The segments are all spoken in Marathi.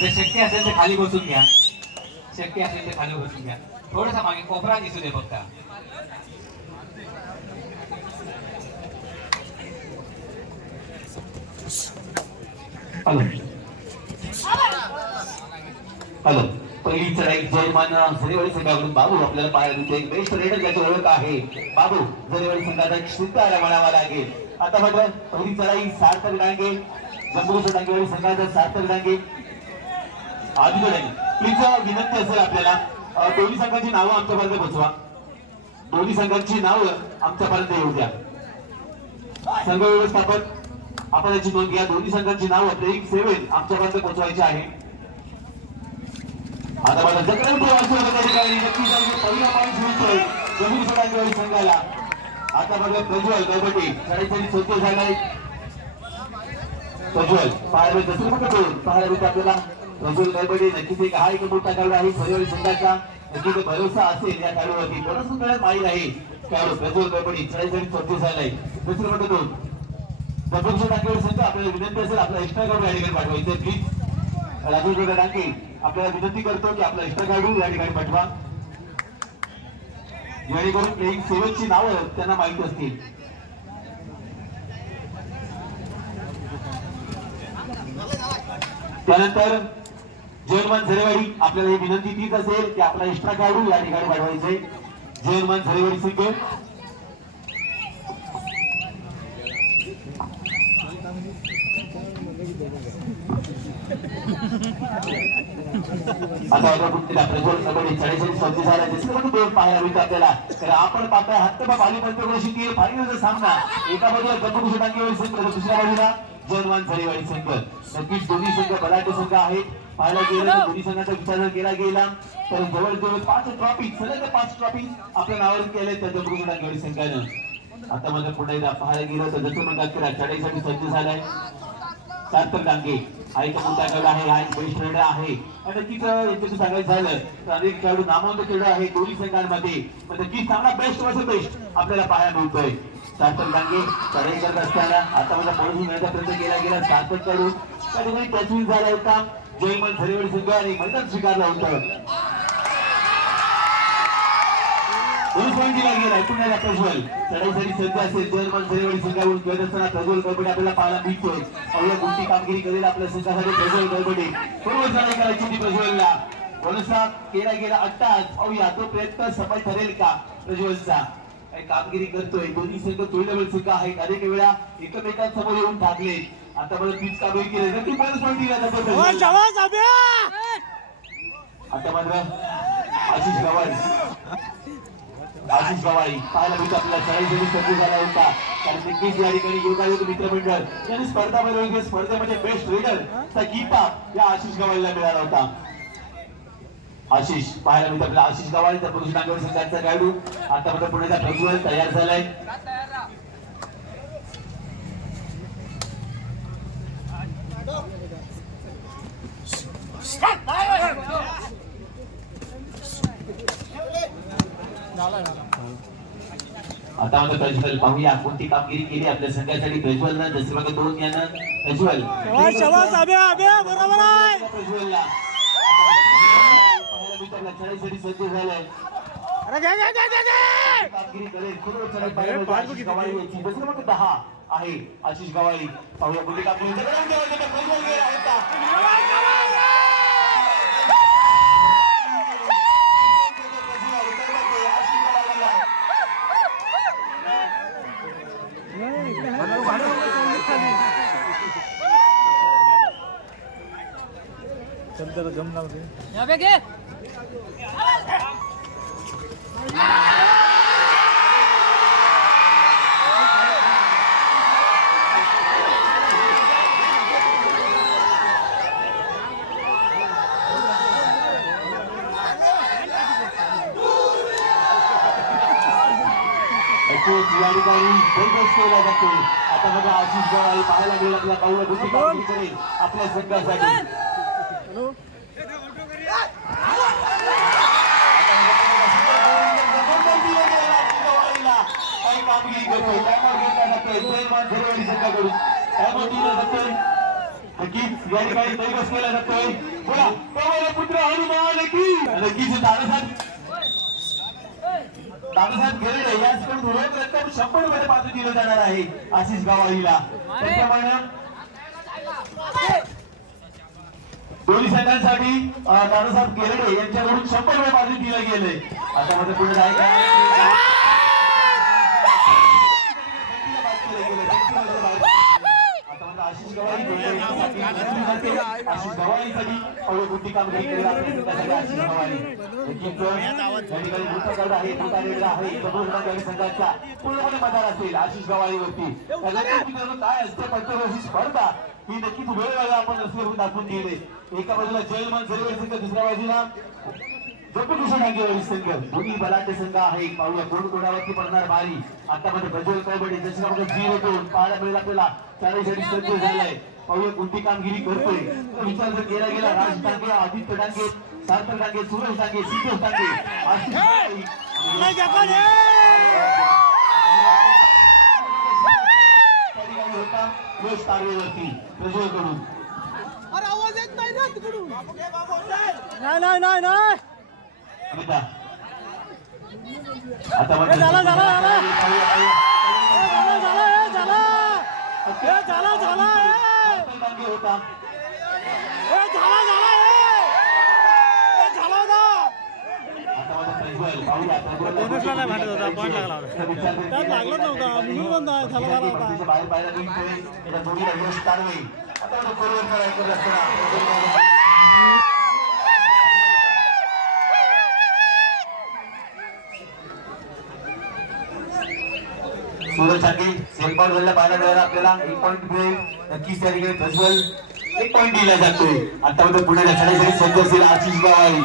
जर शक्य असेल तर खाली बसून घ्या. शक्य असेल तर खाली बसून घ्या. थोडासा मागे कोपरा दिसू दे फक्त. हॅलो. हॅलो. पहिली चढाई जयमान झरेवाडी संघाकडून बाबू आपल्याला पाहायला एक बेस्ट रेडर त्याची ओळख आहे. बाबू झरेवाडी संघाचा एक सितारा म्हणावा लागेल. आता बघा पहिली चढाई सार्थक डांगे. जम्बूच्या डांगेवाडी संघाचा सार्थक डांगे. आदित्य प्लीज विनंती असेल आपल्याला. दोन्ही संघांची नावं आमच्यापर्यंत पोचवा. दोन्ही संघांची नावं आमच्यापर्यंत येऊ द्या. संघ व्यवस्थापक आपण याची नोंद घ्या. दोन्ही संघांची नावं प्लेइंग सेवन आमच्यापर्यंत पोहोचवायची आहे. आता मला जगडन प्रवास त्या पहिला पॉईंट मिळतोय जमीन सटांगवाडी संघाला. आता बघा प्रज्वल कबड्डी साडेचाळीस सोपे झालाय प्रज्वल पाहायला जसं कुठे करून पाहायला आपल्याला. प्रज्वल कबड्डी म्हणजे नक्कीच एक हा एक मोठा खेळाडू आहे. भैरवी संघाचा नक्कीच भरोसा असेल या खेळाडूवरती परंतु वेळात माहीत आहे खेळाडू प्रज्वल कबड्डी साडेचाळीस सोपे झालाय दुसरं म्हणतो दोन प्रपक्ष टाकेवर संघ आपल्याला विनंती असेल आपला इंस्टाग्राम या ठिकाणी पाठवायचं प्लीज राजू राजूर डाके आपल्याला विनंती करतो की आपला इंस्टाग्राम या ठिकाणी पाठवा. जेणेकरून प्लेईंग सेवनची नावं त्यांना माहीत असतील. त्यानंतर जयमान झरेवाडी आपल्याला ही विनंती तीच असेल की आपला इंस्टा काढून या ठिकाणी पाठवायचंय जयमान झरेवाडी सिंग. आता दोन पाहायला मिळतं आपल्याला. तर आपण पाहताय हत्तबा पाली पंचक्रोशी ती फायनलचा सामना. एका बाजूला गंगू टांगेवाडी संघ तर दुसऱ्या बाजूला जनवान झरेवाडी संघ नक्कीच दोन्ही संघ बलाढ्य संघ आहेत. पाहायला गेलं दोन्ही संघाचा विचार केला गेला तर जवळजवळ पाच ट्रॉफी सलग पाच ट्रॉफी आपल्या नावावर केले त्या गंगू टांगेवाडी संघानं आता माझं पुन्हा एकदा पाहायला गेलं तर जसं म्हणतात की चढाईसाठी सज्ज झालाय. सार्थक डांगे हा एक मोठा खेळाडू आहे हा एक बेस्ट रेडर आहे. आणि नक्कीच याच्यातून सांगायचं झालं तर अनेक खेळाडू नामवंत खेळाडू आहे दोन्ही संघांमध्ये. पण नक्कीच चांगला बेस्ट वर्ष बेस्ट आपल्याला पाहायला मिळतोय. सार्थक डांगे चढाई करत असताना आता मला पळून मिळण्याचा प्रयत्न केला गेला सार्थक खेळाडू. त्या ठिकाणी टचविन झाला होता. जयमन झरेवाडी सिंग आणि मैदान स्वीकारलं होतं. दोन पॉईंट दिला पुण्याला प्रज्वल चढाईसाठी सज्ज असेल खेळत असताना प्रज्वल आपल्याला पाहायला मिळतोय. अवघ्या कोणती कामगिरी करेल आपल्या संघासाठी प्रज्वल गडबडे पूर्व चढाई करायची होती प्रज्वलला. बोनसा केला गेला पाहूया तो प्रयत्न सफल ठरेल का प्रज्वलचा? कामगिरी करतोय? दोन्ही संघ संघ आहेत अनेक वेळा एकमेकांसमोर येऊन ठाकले. आता मला तीच कामगिरी केली पॉईंट दिला जातो प्रज्वलला. आता मात्र आशिष गवाई. आशिष गवाई पाहायला मिळतं आपल्याला. चढाईसाठी सज्ज झाला होता. कारण नक्कीच या ठिकाणी योगायोग मित्रमंडळ. यांनी स्पर्धा भरवली स्पर्धेमध्ये बेस्ट रेडर चा गिपा या आशिष गवाईला मिळाला होता. आशिष पाहायला मिळतं आपल्याला. आशिष गवाई तर पुरुष नागरिक संघाचा खेळाडू आता मात्र पुण्याचा प्रज्वल तयार झालाय. आता मात्र प्रज्वल पाहूया. कोणती कामगिरी केली? आपल्या संघासाठी प्रज्वलनं जसं बघा दोन यानं प्रज्वल प्रज्वलला सज्ज झालाय. कामगिरी करेल. खूप दहा. आहे आशिष गवाई पाहूया कामगिरी जबरदस्त गवाई देतात. प्रज्वल गेला होता. आशिष गवाईला. नक्कीच या ठिकाणी जल्लोष केला जातो आता बघा आशिष गवाई पाहायला मिळेल आपल्या करेल संघासाठी काही कामगिरी करतोय कामगिरी काय जातोय जयमान झरेवाडी संघाकडून काय दिलं जातोय नक्कीच या ठिकाणी दैवस केला जातोय बोला पुत्र हनुमान की नक्कीच दादासाहेब दादासाहेब गेलेले याचकडून रोख रक्कम शंभर रुपये पात्र दिलं जाणार आहे आशिष गावाईला त्याप्रमाणे दोन्ही संघांसाठी दादासाहेब गेरडे यांच्याकडून शंभर रुपये बाजू दिलं गेले. आता मध्ये पुढे जायचं का आता मध्ये आशिष गवाई गवाईसाठी गवाई आहे संघाचा पूर्णपणे मदार असेल आशिष गवाईवरती काय असते पंचवर्षी स्पर्धा. ही नक्कीच वेळोवेळी आपण दाखवून दिले. एका बाजूला जयमान संघ दुसऱ्या बाजूला जपभूषण डांगेवाडी संघ. दोन्ही बलाढ्य संघ आहे. पाहूया कोण कोणावरती पडणार भारी आता मध्ये प्रज्वल कळबडे जीव होतो पाहायला मिळेल आपल्याला. चाळीसाठी सज्ज झालाय. पाहूया कोणती कामगिरी करतोय? विचार जर केला गेला राज डांगे आदित्य डांगे सार्थक डांगे सुरेश डांगे सिद्धेश डांगे आशिष डांगे, नाही नाही नाही. अमिता. आता झाला, झाला, झाला. झाला. होता. बोनसला नाही भांडत होता, पॉईंट लागला होता. त्यात लागलाच नव्हता, म्हणून म्हणता, झाला, झाला होता. बाहेर तारवे आता माझा कोरवर करायचं सूरजसाठी सेलपावर झालेला पाहायला मिळाला आपल्याला एक पॉईंट मिळेल. नक्कीच त्या ठिकाणी प्रज्वल एक पॉईंट दिला जातोय. आता मध्ये पुण्याला खेळायसाठी सज्ज असेल आशिष गवाळी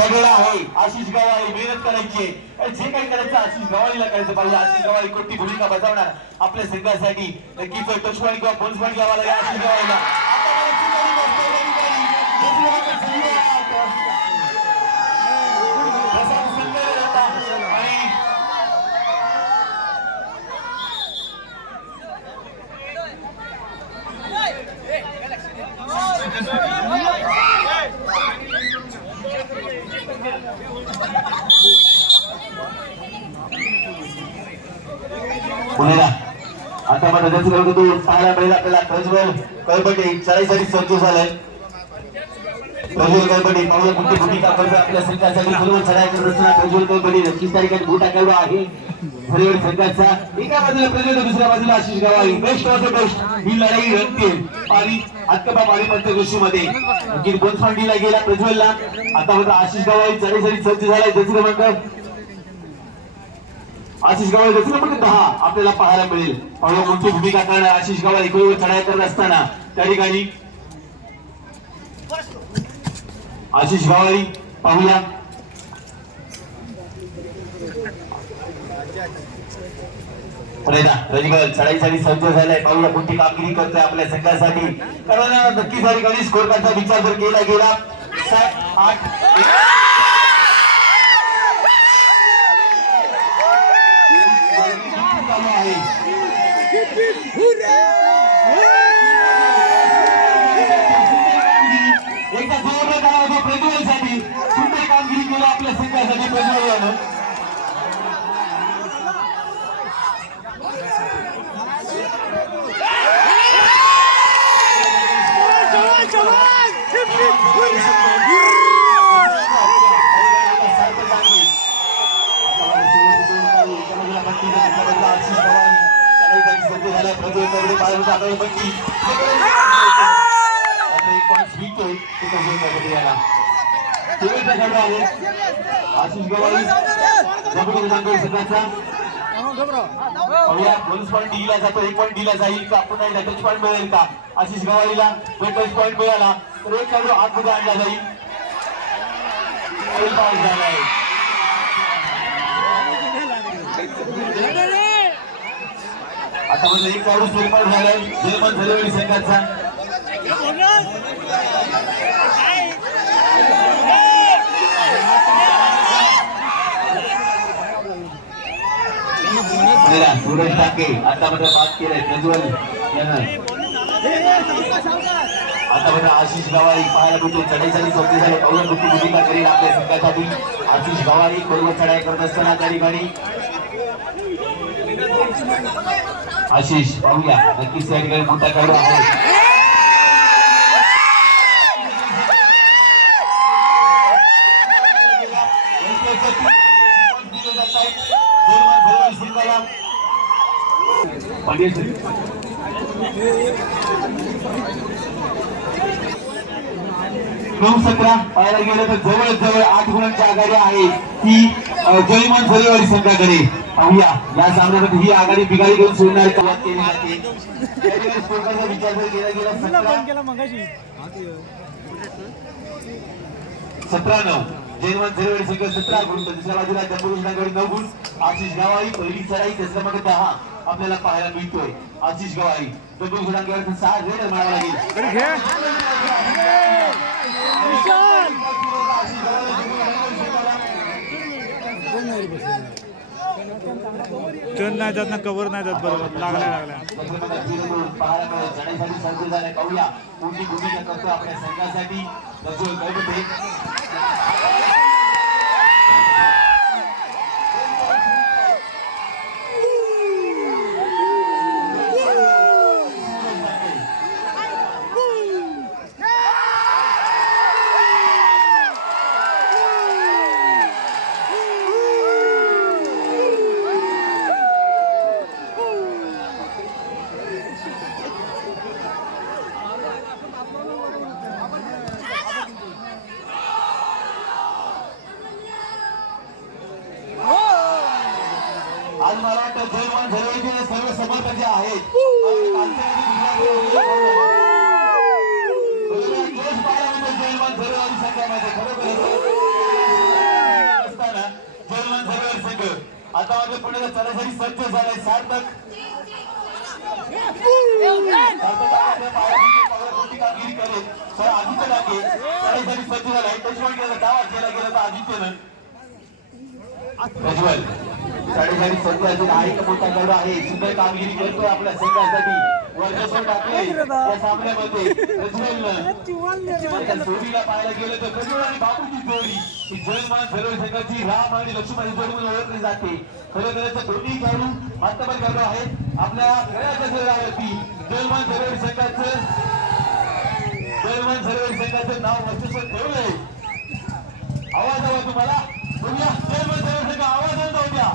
सगळं आहे? आशिष गवाळी मेहनत करायची जे काही करायचं आशिष गवाळीला करायचं पाहिजे. आशिष गवाळी कोणती भूमिका बजावणार आपल्या संघासाठी. नक्कीच टचवाणी किंवा बोन्स पॉईंट घ्यावा लागेल आशिष गवाळीला आता मला चिंतारी बसतोय या ठिकाणी. यजमानाचा संघ. प्रसाद सुंदर होता. आणि पुण्याला. आता मग त्याचं बघतो तो पाहायला मिळेल आपल्याला प्रज्वल कळपटे चाळीसाठी सज्ज झालाय. प्रज्वल कळपटे पाहूया कुठली आपल्या संघासाठी सर्व असताना प्रज्वल कळपटे नक्कीच तारीखात आहे. हरिवर संघाचा एका बाजूला प्रज्वल दुसऱ्या बाजूला Ashish Gawai best of best. ही लढाई रंगते. पाणी हक्कबा पाणी पंचकृषीमध्ये गेला प्रज्वलला. आता आशिष सज्ज झालाय. जसं क्रमांक आशिष गवाई जसं म्हणजे दहा आपल्याला पाहायला मिळेल. पाहूया मोठी भूमिका करणार आशिष गवाई एकवेळ चढाई करत असताना. त्या ठिकाणी आशिष गवाई पाहूया. रजगल चढाईसाठी सज्ज झालाय. पाहूया कोणती कामगिरी करतोय आपल्या संघासाठी. कारण नक्की सारी गणेश खोरकांचा विचार जर केला गेला सात आठ संघासाठी प्रज्वलनं चला चला आशिष गवाई बोनस पॉईंट दिला जातो एक पॉईंट दिला जाईल का? पुन्हा एकदा टच पॉईंट मिळेल का? आशिष गवाईला टच पॉईंट मिळाला तर एक खेळाडू आतमध्ये आणला जाईल. एक पाऊस झालाय. आता म्हणजे एक खेळाडू सुरपाट झालाय निर्माण झालेली संघाचा. मेरा सूरज टाके. आता मात्र बात केलाय प्रज्वल यानं मात्र आशिष गवारी पाहायला मिळते चढाईसाठी सोपे झाले. पाहूया मुख्य भूमिका करेल आपल्या संघासाठी. आशिष गवारी बरोबर चढाई करत असताना त्या ठिकाणी आशिष पाहूया. नक्कीच त्या ठिकाणी मोठा खेळाडू आहे. नऊ सतरा पाहायला गेलं तर जवळ जवळ आठ गुणांची आघाडी आहे ती जयमान झरेवाडी संघाकडे. पाहूया. या सामन्यामध्ये ही आघाडी बिघाडी घेऊन सोडणार सुरुवात केली जाते. त्या विचार जर केला गेला सतरा नऊ जयमान झरेवाडी संघ सतरा गुण तर दुसऱ्या बाजूला जम्बू संघाकडे नऊ गुण. आशिष गावाई पहिली सराई त्याच्या क्रमांक दहा. आपल्याला पाहायला मिळतोय. आशिष गवाई जम्बू संघाकडे सहा रेड म्हणावा लागेल. टर्न नाही जात ना कव्हर नाही जात बरोबर. लागल्या लागल्या. पाहायला मिळेल. चढाईसाठी सज्ज झाले. पाहूया. कोणती भूमिका करतो आपल्या संघासाठी रजोल गडबडे आज मला वाटतं जयमान झरवेचे सर्व समर्थक जे आहेत आज कालच्या आणि दुसऱ्या दिवशी जोश पाहायला मिळतो जयमान झरवेवाडी संघामध्ये खरोखर असताना जयमान झरवेवाडी संघ आता माझ्या पुण्याला सरासरी सज्ज झालाय सार्थक कामगिरी करेल सर आदित्य डाके चढाईसाठी सज्ज झालाय त्याशिवाय गेला डावा केला गेला तर आदित्यनं साडेसाडी सध्या अजून आहे का मोठा गौरव आहे. सुंदर कामगिरी करतोय आपल्या संघासाठी. वर्चस्व टाकले या सामन्यामध्ये. प्रज्वलनं आता जोडीला पाहायला गेलं तर प्रज्वल आणि बाबूची जोडी. ही जयमान सर्व संघाची. राम आणि लक्ष्मण ही जोडी म्हणून ओळखली जाते. खरं तर दोन्ही खेळाडू मातबर खेळाडू आहेत. आपल्या खेळाच्या शरीरावरती जयमान सर्व संघाचं. जयमान सर्व संघाचं नाव वर्चस्व ठेवलंय. आवाज हवा तुम्हाला? बोलूया. जयमान सर्व संघ आवाज येतो द्या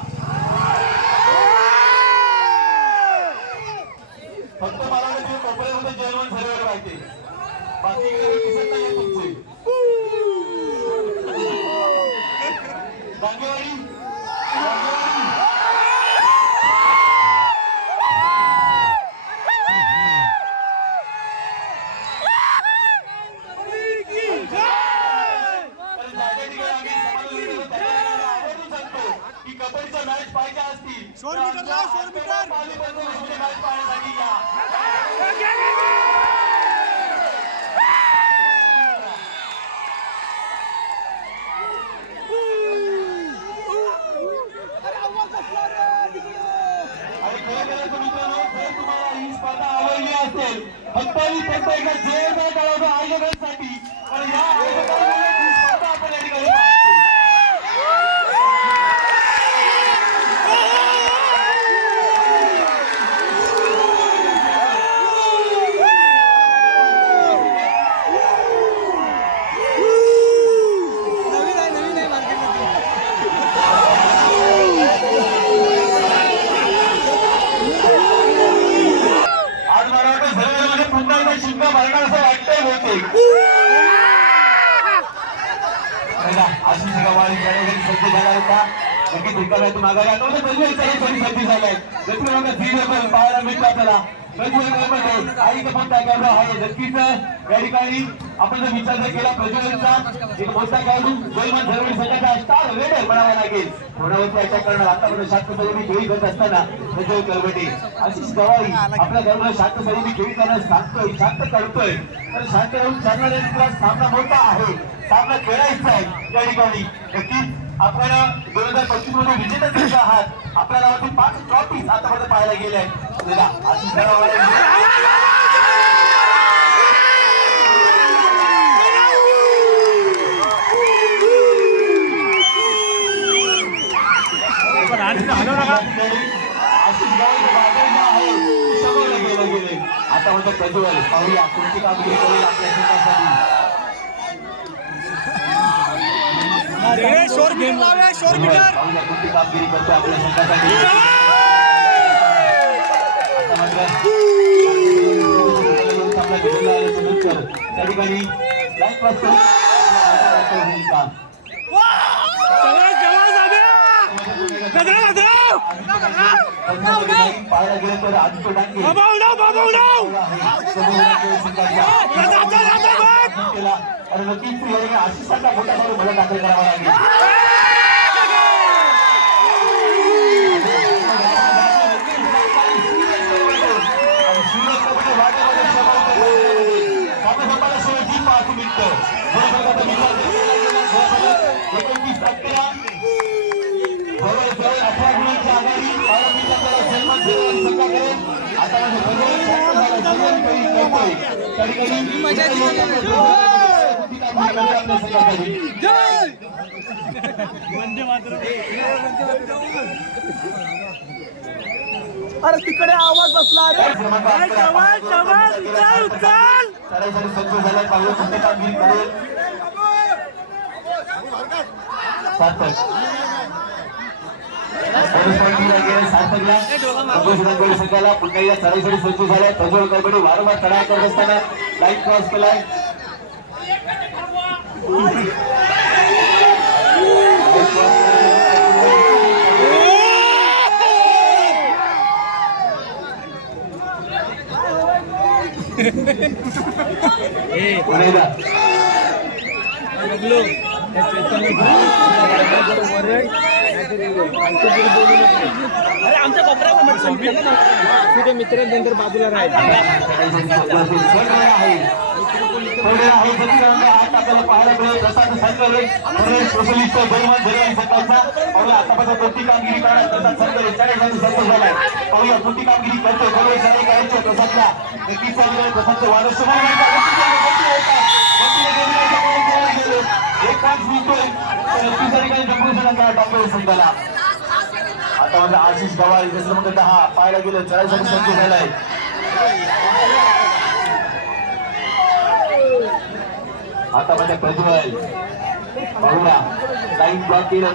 फक्त मला कोपऱ्यामध्ये जयमान सर्व माहिती बाकी दिसत नाहीये तुमचे. डांगेवाडी डांगेवाडी कारण ज्या ज्या ठिकाणी आम्ही समालोचन करतो, त्या ठिकाणी आवर्जून सांगतो की कबड्डीच्या मॅच पाहिजे असतील शोर तर मीटर लाव, शोर आमच्या मीटर. पालीपंत वसुली मॅच पाहण्यासाठी या आणि खरं करायचं मित्रांनो जर तुम्हाला ही स्पर्धा आवडली असेल फक्त आणि फक्त एका जयचा कळवतो आयोजकांसाठी पण या आयोजकांमुळे ही स्पर्धा आपण या ठिकाणी पाहतो आज मला वाटतं सर्वांमध्ये पुन्हा एकदा शिंगा भरणार असं वाटतंय बहुतेक बघा, आशिष गवारी खेळासाठी सज्ज झाला होता नक्कीच रिकाम्यातून माघारी झालाय. तुम्हाला झी वर पाहायला मिळतं आपल्याला. प्रज्वल गडमध्ये आई कपूर आहे? नक्कीच या ठिकाणी आपण जर विचार जर केला एक मोठा खेळाडू जयमान संघाचा स्टार म्हणावा लागेल. अटॅक करणार. आतापर्यंत शांत खेळी करत असताना प्रज्वल कलवटे आशिष गवारी आपल्या घराला शांत खेळी करण्यास सांगतोय शांत करतोय. तर शांत राहून चालणाऱ्या सामना मोठा आहे. सामना खेळायचा आहे. या ठिकाणी नक्कीच. आपल्याला दोन हजार पंचवीसमध्ये विजेता संघ आहात? आपल्याला पाच ट्रॉफीज आतापर्यंत पाहायला गेल्या आता म्हणतात प्रज्वल पाहूया कोणती कामगिरी जाऊया गजरा गजरा पाहायला गेलं तर आदित्य डांगे केला आणि नक्कीच ठिकाणी आशिषाचा मोठा मला दाखल करावा लागेल अरे तिकडे आवाज बसला. रे क्रमांक अरे जवळ उचल उचल. चढाईसाठी सज्ज झालाय पाहिजे कुठे कामगिरी करेल सार्थक संघाला पुन्हा या चढाईसाठी सज्ज झालाय प्रज्वल कडबडी वारंवार चढाई करत असताना लाईन क्रॉस केलाय पुणेला आमच्या कोपऱ्यात मित्र नंतर बाजूला राहील थोडे आहे सचिन आठ आपल्याला पाहायला मिळेल प्रसाद संकरे थोडे सोशलिस्ट बहुमत झाले आहे सरकारचा पाहूया आतापर्यंत कोणती कामगिरी करणार प्रसाद संतोष झालाय पाहूया कोणती कामगिरी करतोय बरोबर प्रसादला नक्कीच चालू आहे प्रसादचं एक पॉईंट मिळतोय तर नक्कीच या ठिकाणी जम्मू संघाला डॉक्टर संघाला. आता म्हणजे आशिष गवार इथे म्हणतो दहा पाहायला गेलं चाळीस संघ झालाय आता म्हणजे प्रज्वल बघूया. लाईन ब्लॉक केलं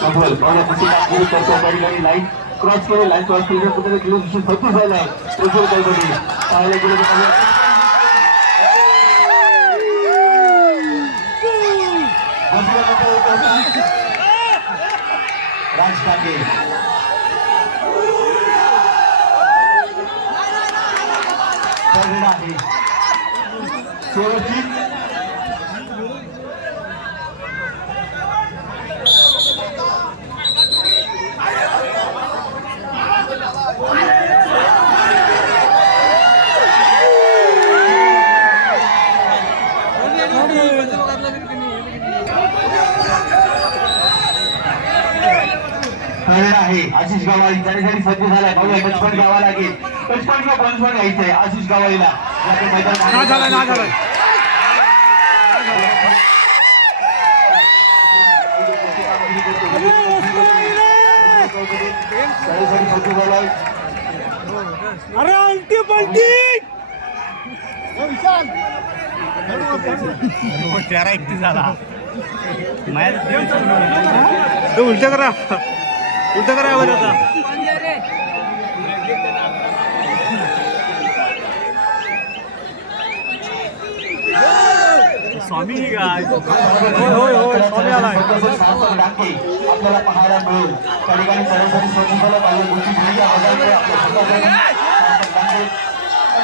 प्रज्वल पाहूया किती कामगिरी करतो. त्या ठिकाणी लाईन क्रॉस केली लाईन क्रॉस केली. कुठे किलो दिवशी सत्तू झालाय प्रज्वल काही पाहायला गेलं तर पाहूया. दुसऱ्या नंबर येतो होता. राज ठाके ठरलेलं आहे शेवटची ठरलेलं आहे त्याच्यासाठी सज्ज झालाय. बघूया पंचपट गावा लागेल. पंचपट किंवा पंचपट घ्यायचंय आशिष ना ना सज्ज झालाय अरे उलटी पलटी! तेरा एकटी झाला. तो उलट करा उलट करा आवाज आता. स्वामी काय होय होय स्वामी आलाय आपल्याला पाहायला मिळेल. त्या ठिकाणी सरासरी स्वतंत्र पाहिजे गोष्टी भूमिका बजावते आपल्या स्वतःकडे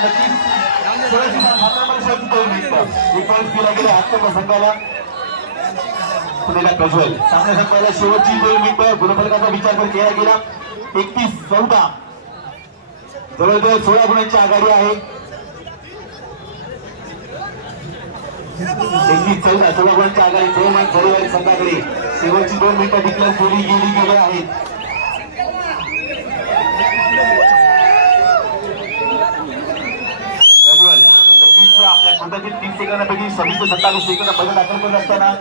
नक्कीच थोडंसं सातारामध्ये शेवटी दोन मिनिटं. एक पॉईंट केला गेला आत्म संघाला पुण्याला प्रज्वल सामना संपायला शेवटची दोन मिनिटं गुणफलकाचा विचार कर केला गेला. एकतीस चौदा. जवळजवळ सोळा गुणांची आघाडी आहे. एकतीस चौदा सोळा गुणांची आघाडी. दोन मान जवळ संघाकडे. शेवटची दोन मिनिटं डिक्लेअर केली गेली गेले आहेत. आपल्या कोणत्यातील तीन सेकंदापैकी सव्वीस ते सत्तावीस सेकंदमध्ये दाखल करत असताना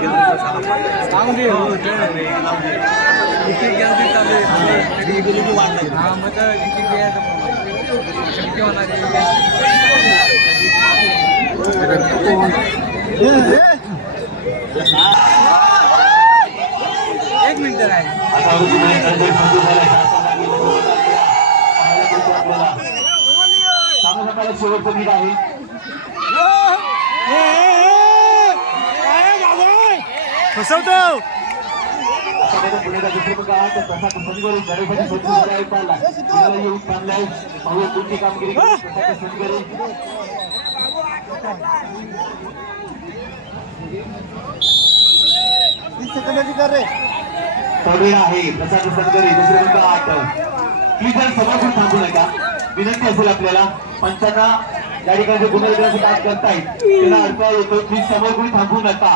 सांग दे हो, ते. किती गॅस चालू आहे गेली की वाट लागेल हा मग तर किती गॅस शक्य होणार एक मिनिट आहे मीट आहे फसवतो तर आहे प्रसाद सदगरे दुसरे मुलगा आठव प्लीज जर समोर पण थांबू नका विनंती असेल आपल्याला पंचांना या ठिकाणी जे काम करतायत त्यांना अडथळा येतो. प्लीज समोर कोणी थांबू नका.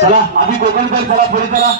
चला आम्ही कोकणकर चला पुढे चला.